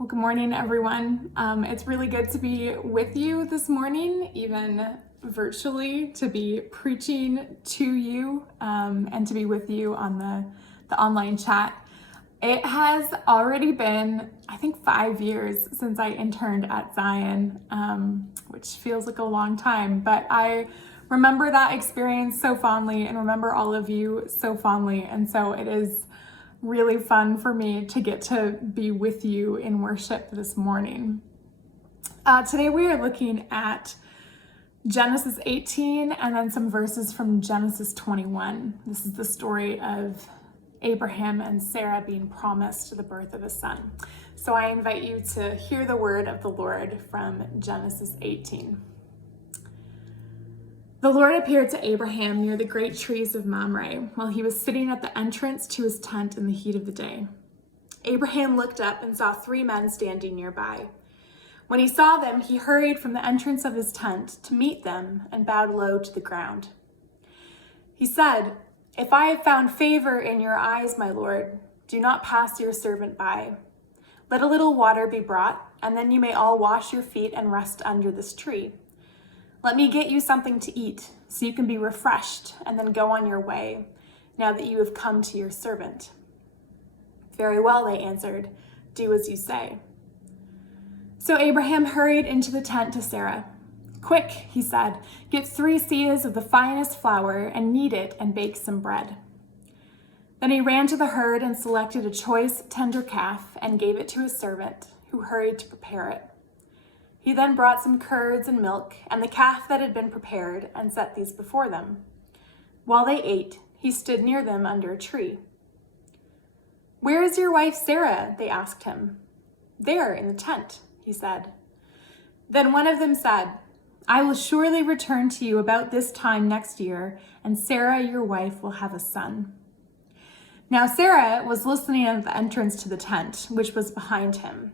Well, good morning, everyone. It's really good to be with you this morning, even virtually, to be preaching to you and to be with you on the online chat. It has already been, I think, 5 years since I interned at Zion, which feels like a long time, but I remember that experience so fondly and remember all of you so fondly. And so it is really fun for me to get to be with you in worship this morning. Today we are looking at Genesis 18 and then some verses from Genesis 21. This is the story of Abraham and Sarah being promised the birth of a son. So I invite you to hear the word of the Lord from Genesis 18. The Lord appeared to Abraham near the great trees of Mamre while he was sitting at the entrance to his tent in the heat of the day. Abraham looked up and saw 3 men standing nearby. When he saw them, he hurried from the entrance of his tent to meet them and bowed low to the ground. He said, "If I have found favor in your eyes, my Lord, do not pass your servant by. Let a little water be brought, and then you may all wash your feet and rest under this tree. Let me get you something to eat, so you can be refreshed and then go on your way, now that you have come to your servant." "Very well," they answered, "do as you say." So Abraham hurried into the tent to Sarah. "Quick," he said, "get 3 seahs of the finest flour and knead it and bake some bread." Then he ran to the herd and selected a choice, tender calf and gave it to his servant, who hurried to prepare it. He then brought some curds and milk and the calf that had been prepared and set these before them. While they ate, he stood near them under a tree. "Where is your wife Sarah?" they asked him. "There, in the tent," he said. Then one of them said, "I will surely return to you about this time next year, and Sarah, your wife, will have a son." Now Sarah was listening at the entrance to the tent, which was behind him.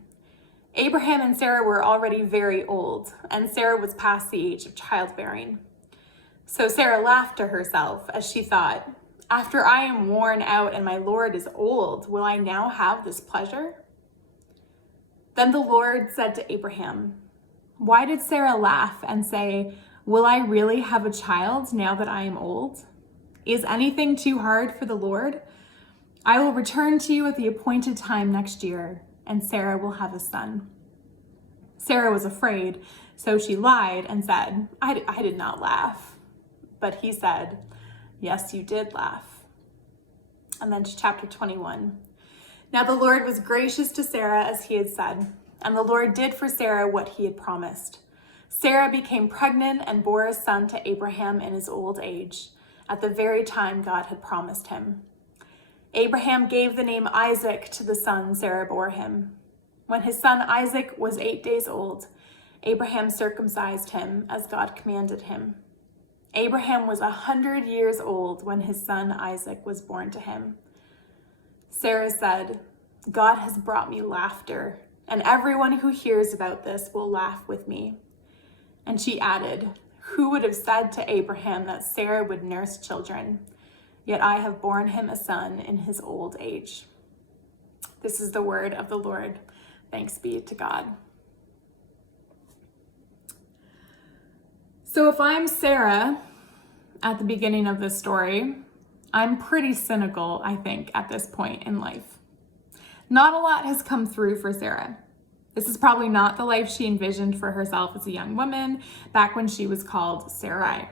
Abraham and Sarah were already very old, and Sarah was past the age of childbearing. So Sarah laughed to herself as she thought, "After I am worn out and my Lord is old, will I now have this pleasure?" Then the Lord said to Abraham, "Why did Sarah laugh and say, 'Will I really have a child now that I am old?' Is anything too hard for the Lord? I will return to you at the appointed time next year, and Sarah will have a son." Sarah was afraid, so she lied and said, I did not laugh. But he said, "Yes, you did laugh." And then to chapter 21. Now the Lord was gracious to Sarah as he had said, and the Lord did for Sarah what he had promised. Sarah became pregnant and bore a son to Abraham in his old age, at the very time God had promised him. Abraham gave the name Isaac to the son Sarah bore him. When his son Isaac was 8 days old, Abraham circumcised him as God commanded him. Abraham was 100 years old when his son Isaac was born to him. Sarah said, "God has brought me laughter, and everyone who hears about this will laugh with me." And she added, "Who would have said to Abraham that Sarah would nurse children? Yet I have borne him a son in his old age." This is the word of the Lord. Thanks be to God. So if I'm Sarah at the beginning of this story, I'm pretty cynical, I think, at this point in life. Not a lot has come through for Sarah. This is probably not the life she envisioned for herself as a young woman back when she was called Sarai.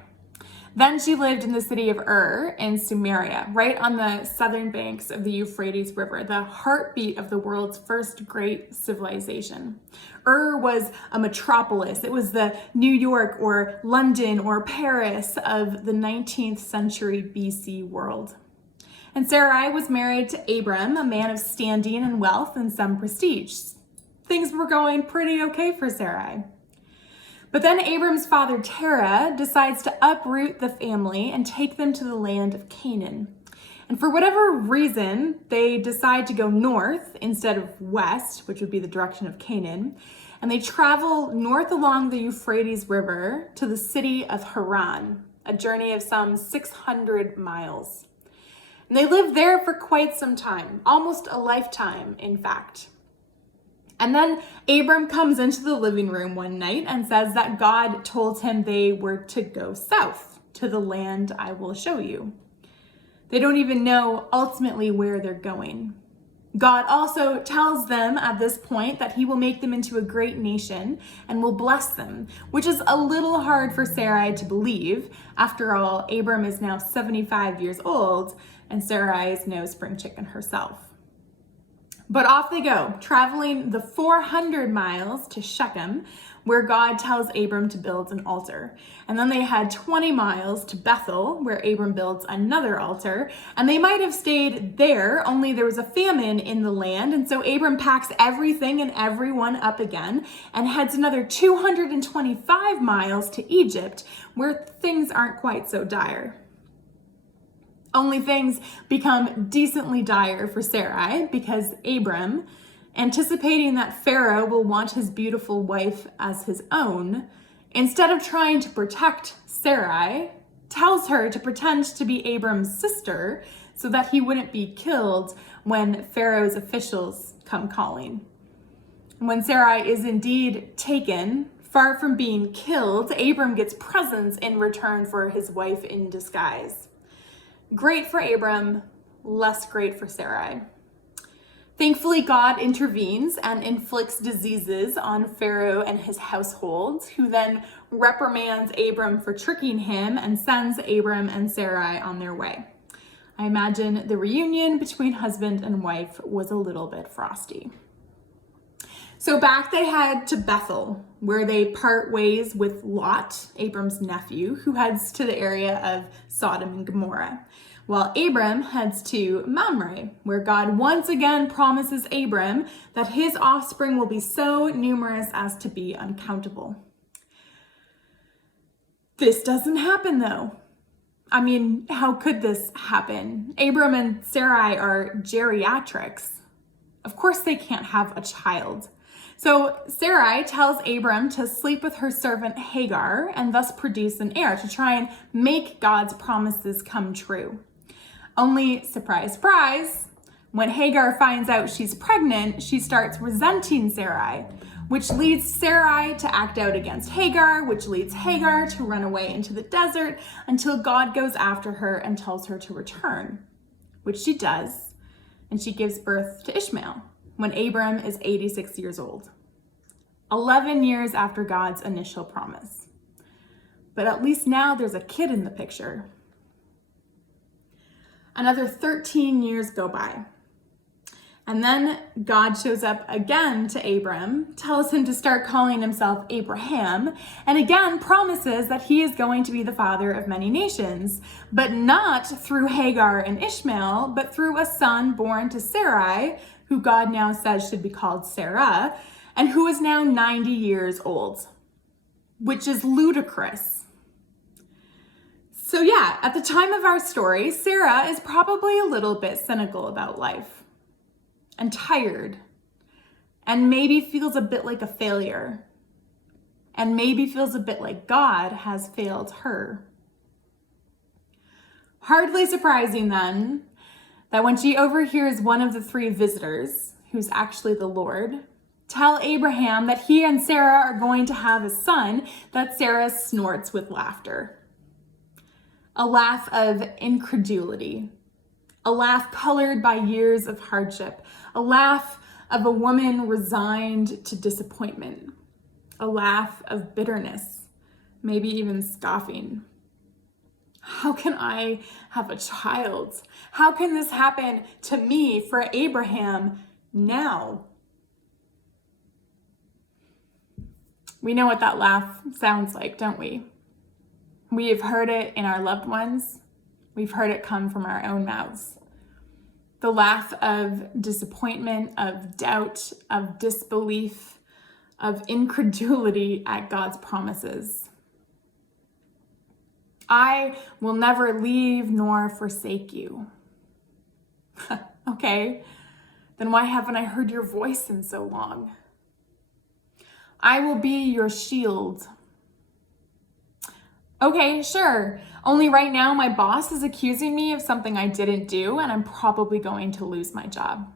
Then she lived in the city of Ur in Sumeria, right on the southern banks of the Euphrates River, the heartbeat of the world's first great civilization. Ur was a metropolis. It was the New York or London or Paris of the 19th century BC world. And Sarai was married to Abram, a man of standing and wealth and some prestige. Things were going pretty okay for Sarai. But then Abram's father, Terah, decides to uproot the family and take them to the land of Canaan. And for whatever reason, they decide to go north instead of west, which would be the direction of Canaan. And they travel north along the Euphrates River to the city of Haran, a journey of some 600 miles. And they live there for quite some time, almost a lifetime, in fact. And then Abram comes into the living room one night and says that God told him they were to go south to the land I will show you. They don't even know ultimately where they're going. God also tells them at this point that he will make them into a great nation and will bless them, which is a little hard for Sarai to believe. After all, Abram is now 75 years old and Sarai is no spring chicken herself. But off they go, traveling the 400 miles to Shechem, where God tells Abram to build an altar. And then they had 20 miles to Bethel, where Abram builds another altar. And they might have stayed there, only there was a famine in the land. And so Abram packs everything and everyone up again and heads another 225 miles to Egypt, where things aren't quite so dire. Only things become decently dire for Sarai because Abram, anticipating that Pharaoh will want his beautiful wife as his own, instead of trying to protect Sarai, tells her to pretend to be Abram's sister so that he wouldn't be killed when Pharaoh's officials come calling. When Sarai is indeed taken, far from being killed, Abram gets presents in return for his wife in disguise. Great for Abram, less great for Sarai. Thankfully, God intervenes and inflicts diseases on Pharaoh and his household, who then reprimands Abram for tricking him and sends Abram and Sarai on their way. I imagine the reunion between husband and wife was a little bit frosty. So back they head to Bethel, where they part ways with Lot, Abram's nephew, who heads to the area of Sodom and Gomorrah, while Abram heads to Mamre, where God once again promises Abram that his offspring will be so numerous as to be uncountable. This doesn't happen, though. I mean, how could this happen? Abram and Sarai are geriatrics. Of course they can't have a child. So Sarai tells Abram to sleep with her servant Hagar and thus produce an heir to try and make God's promises come true. Only, surprise, surprise, when Hagar finds out she's pregnant, she starts resenting Sarai, which leads Sarai to act out against Hagar, which leads Hagar to run away into the desert until God goes after her and tells her to return, which she does, and she gives birth to Ishmael when Abram is 86 years old, 11 years after God's initial promise. But at least now there's a kid in the picture. Another 13 years go by. And then God shows up again to Abram, tells him to start calling himself Abraham, and again promises that he is going to be the father of many nations, but not through Hagar and Ishmael, but through a son born to Sarai, who God now says should be called Sarah, and who is now 90 years old, which is ludicrous. So yeah, at the time of our story, Sarah is probably a little bit cynical about life and tired, and maybe feels a bit like a failure, and maybe feels a bit like God has failed her. Hardly surprising then that when she overhears one of the three visitors, who's actually the Lord, tell Abraham that he and Sarah are going to have a son, that Sarah snorts with laughter. A laugh of incredulity. A laugh colored by years of hardship. A laugh of a woman resigned to disappointment. A laugh of bitterness, maybe even scoffing. How can I have a child? How can this happen to me for Abraham now? We know what that laugh sounds like, don't we? We have heard it in our loved ones. We've heard it come from our own mouths. The laugh of disappointment, of doubt, of disbelief, of incredulity at God's promises. I will never leave nor forsake you. Okay, then why haven't I heard your voice in so long? I will be your shield. Okay, sure. Only right now my boss is accusing me of something I didn't do and I'm probably going to lose my job.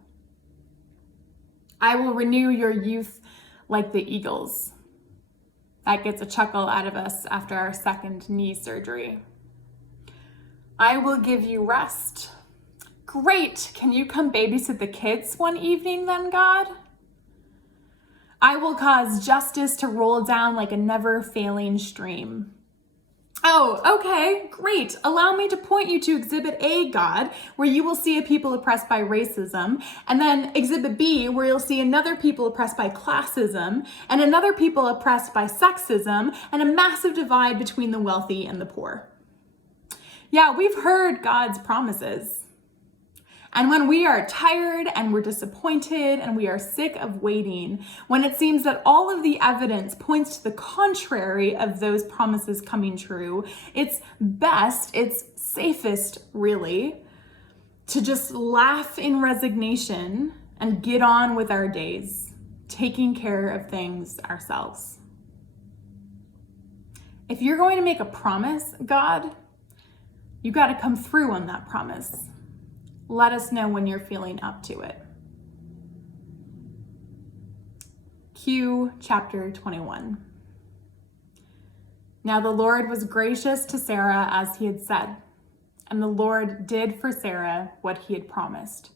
I will renew your youth like the eagles. That gets a chuckle out of us after our second knee surgery. I will give you rest. Great, can you come babysit the kids one evening then, God? I will cause justice to roll down like a never-failing stream. Oh, okay, great. Allow me to point you to Exhibit A, God, where you will see a people oppressed by racism, and then Exhibit B, where you'll see another people oppressed by classism, and another people oppressed by sexism, and a massive divide between the wealthy and the poor. Yeah, we've heard God's promises. And when we are tired and we're disappointed and we are sick of waiting, when it seems that all of the evidence points to the contrary of those promises coming true, it's best, it's safest really, to just laugh in resignation and get on with our days, taking care of things ourselves. If you're going to make a promise, God, you got to come through on that promise. Let us know when you're feeling up to it. Q chapter 21. Now the Lord was gracious to Sarah as he had said, and the Lord did for Sarah what he had promised.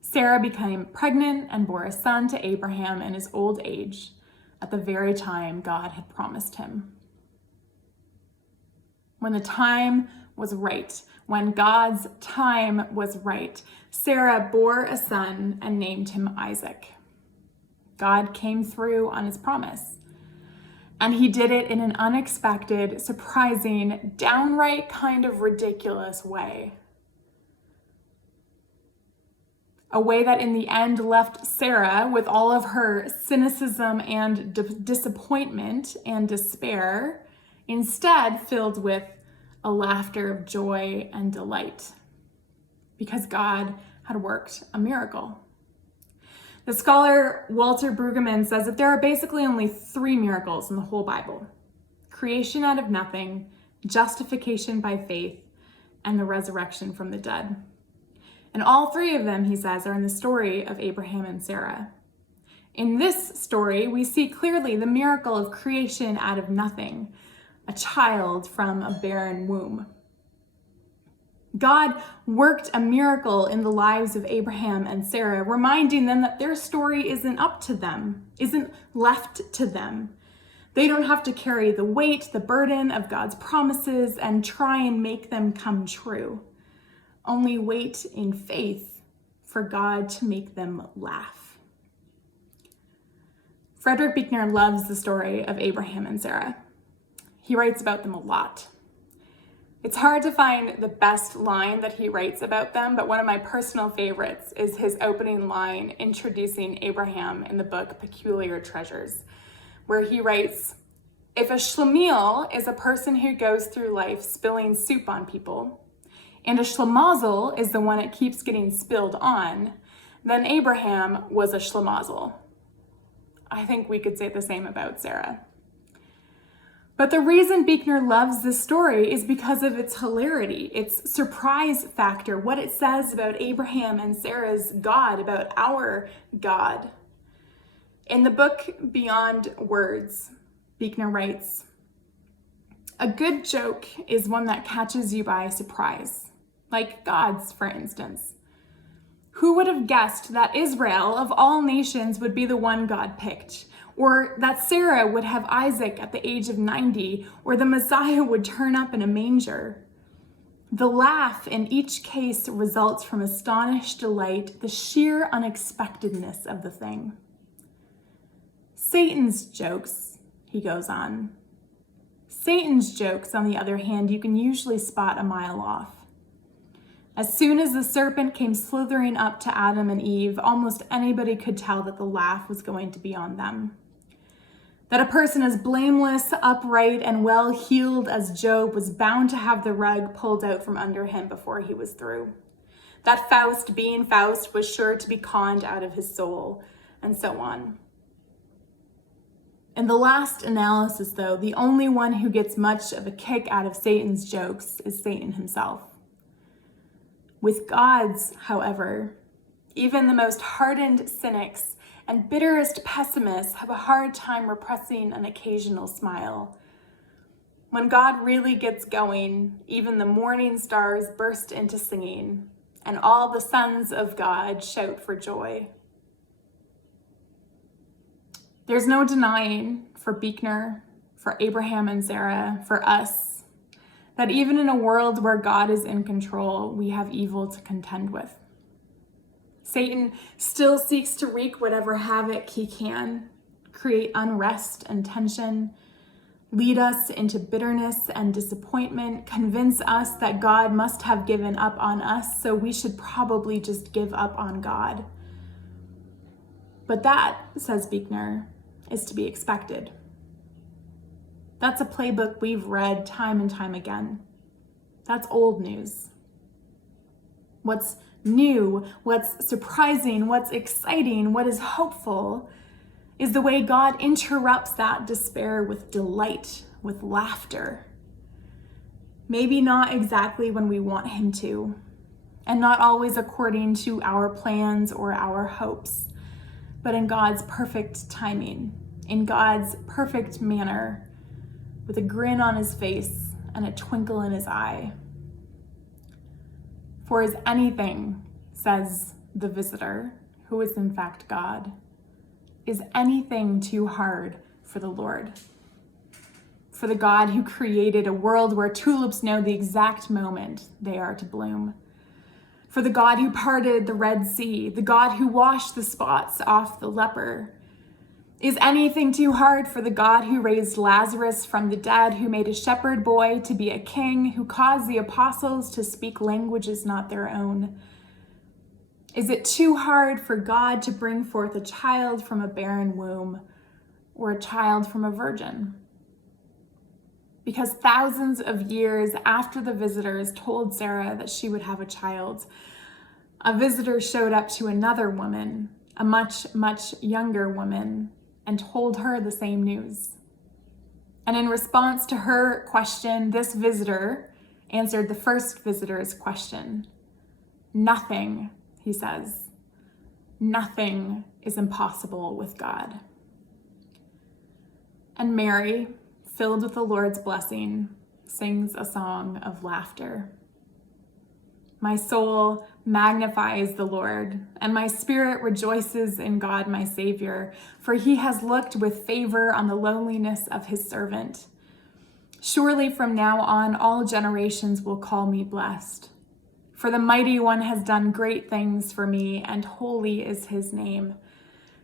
Sarah became pregnant and bore a son to Abraham in his old age, at the very time God had promised him. When the time was right, when God's time was right, Sarah bore a son and named him Isaac. God came through on his promise, and he did it in an unexpected, surprising, downright kind of ridiculous way. A way that in the end left Sarah with all of her cynicism and disappointment and despair, instead filled with a laughter of joy and delight, because God had worked a miracle. The scholar Walter Brueggemann says that there are basically only 3 miracles in the whole Bible: creation out of nothing, justification by faith, and the resurrection from the dead. And all 3 of them, he says, are in the story of Abraham and Sarah. In this story, we see clearly the miracle of creation out of nothing, a child from a barren womb. God worked a miracle in the lives of Abraham and Sarah, reminding them that their story isn't up to them, isn't left to them. They don't have to carry the weight, the burden of God's promises and try and make them come true. Only wait in faith for God to make them laugh. Frederick Buechner loves the story of Abraham and Sarah. He writes about them a lot. It's hard to find the best line that he writes about them, but one of my personal favorites is his opening line introducing Abraham in the book Peculiar Treasures, where he writes, "If a schlemiel is a person who goes through life spilling soup on people, and a schlemazel is the one it keeps getting spilled on, then Abraham was a schlemazel." I think we could say the same about Sarah. But the reason Buechner loves this story is because of its hilarity, its surprise factor, what it says about Abraham and Sarah's God, about our God. In the book Beyond Words, Buechner writes, "A good joke is one that catches you by surprise, like God's, for instance. Who would have guessed that Israel, of all nations, would be the one God picked? Or that Sarah would have Isaac at the age of 90, or the Messiah would turn up in a manger? The laugh in each case results from astonished delight, the sheer unexpectedness of the thing. Satan's jokes," he goes on. "Satan's jokes, on the other hand, you can usually spot a mile off. As soon as the serpent came slithering up to Adam and Eve, almost anybody could tell that the laugh was going to be on them. That a person as blameless, upright, and well-heeled as Job was bound to have the rug pulled out from under him before he was through. That Faust, being Faust, was sure to be conned out of his soul, and so on. In the last analysis, though, the only one who gets much of a kick out of Satan's jokes is Satan himself. With God's, however, even the most hardened cynics and bitterest pessimists have a hard time repressing an occasional smile. When God really gets going, even the morning stars burst into singing, and all the sons of God shout for joy. There's no denying for Buechner, for Abraham and Sarah, for us, that even in a world where God is in control, we have evil to contend with. Satan still seeks to wreak whatever havoc he can, create unrest and tension, lead us into bitterness and disappointment, convince us that God must have given up on us, so we should probably just give up on God. But that, says Buechner, is to be expected. That's a playbook we've read time and time again. That's old news. What's new, what's surprising, what's exciting, what is hopeful is the way God interrupts that despair with delight, with laughter. Maybe not exactly when we want him to, and not always according to our plans or our hopes, but in God's perfect timing, in God's perfect manner, with a grin on his face and a twinkle in his eye. For is anything, says the visitor, who is in fact God, is anything too hard for the Lord? For the God who created a world where tulips know the exact moment they are to bloom. For the God who parted the Red Sea, the God who washed the spots off the leper. Is anything too hard for the God who raised Lazarus from the dead, who made a shepherd boy to be a king, who caused the apostles to speak languages not their own? Is it too hard for God to bring forth a child from a barren womb or a child from a virgin? Because thousands of years after the visitors told Sarah that she would have a child, a visitor showed up to another woman, a much, much younger woman, and told her the same news. And in response to her question, this visitor answered the first visitor's question. Nothing, he says, nothing is impossible with God. And Mary, filled with the Lord's blessing, sings a song of laughter. My soul magnifies the Lord, and my spirit rejoices in God my Savior, for he has looked with favor on the loneliness of his servant. Surely from now on all generations will call me blessed. For the Mighty One has done great things for me, and holy is his name.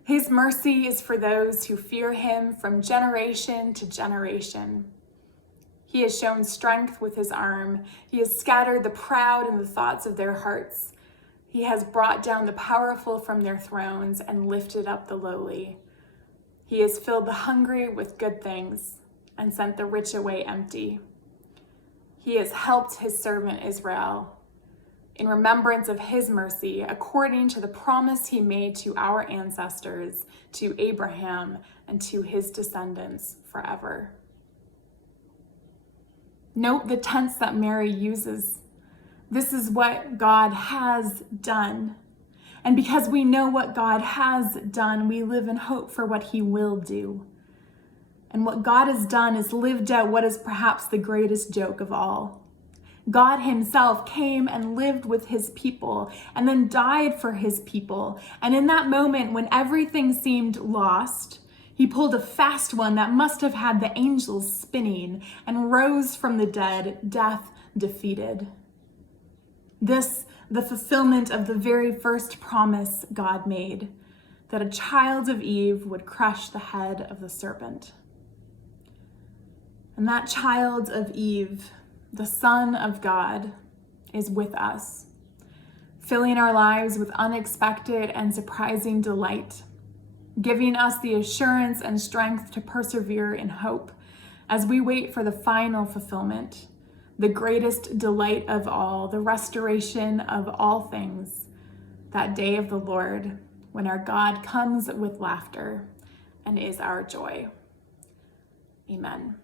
His mercy is for those who fear him from generation to generation. He has shown strength with his arm. He has scattered the proud in the thoughts of their hearts. He has brought down the powerful from their thrones and lifted up the lowly. He has filled the hungry with good things and sent the rich away empty. He has helped his servant Israel in remembrance of his mercy, according to the promise he made to our ancestors, to Abraham and to his descendants forever. Note the tense that Mary uses. This is what God has done. And because we know what God has done, we live in hope for what he will do. And what God has done is lived out what is perhaps the greatest joke of all. God himself came and lived with his people and then died for his people. And in that moment when everything seemed lost, he pulled a fast one that must have had the angels spinning and rose from the dead, death defeated. This, the fulfillment of the very first promise God made, that a child of Eve would crush the head of the serpent. And that child of Eve, the Son of God, is with us, filling our lives with unexpected and surprising delight, giving us the assurance and strength to persevere in hope as we wait for the final fulfillment, the greatest delight of all, the restoration of all things, that day of the Lord, when our God comes with laughter and is our joy. Amen.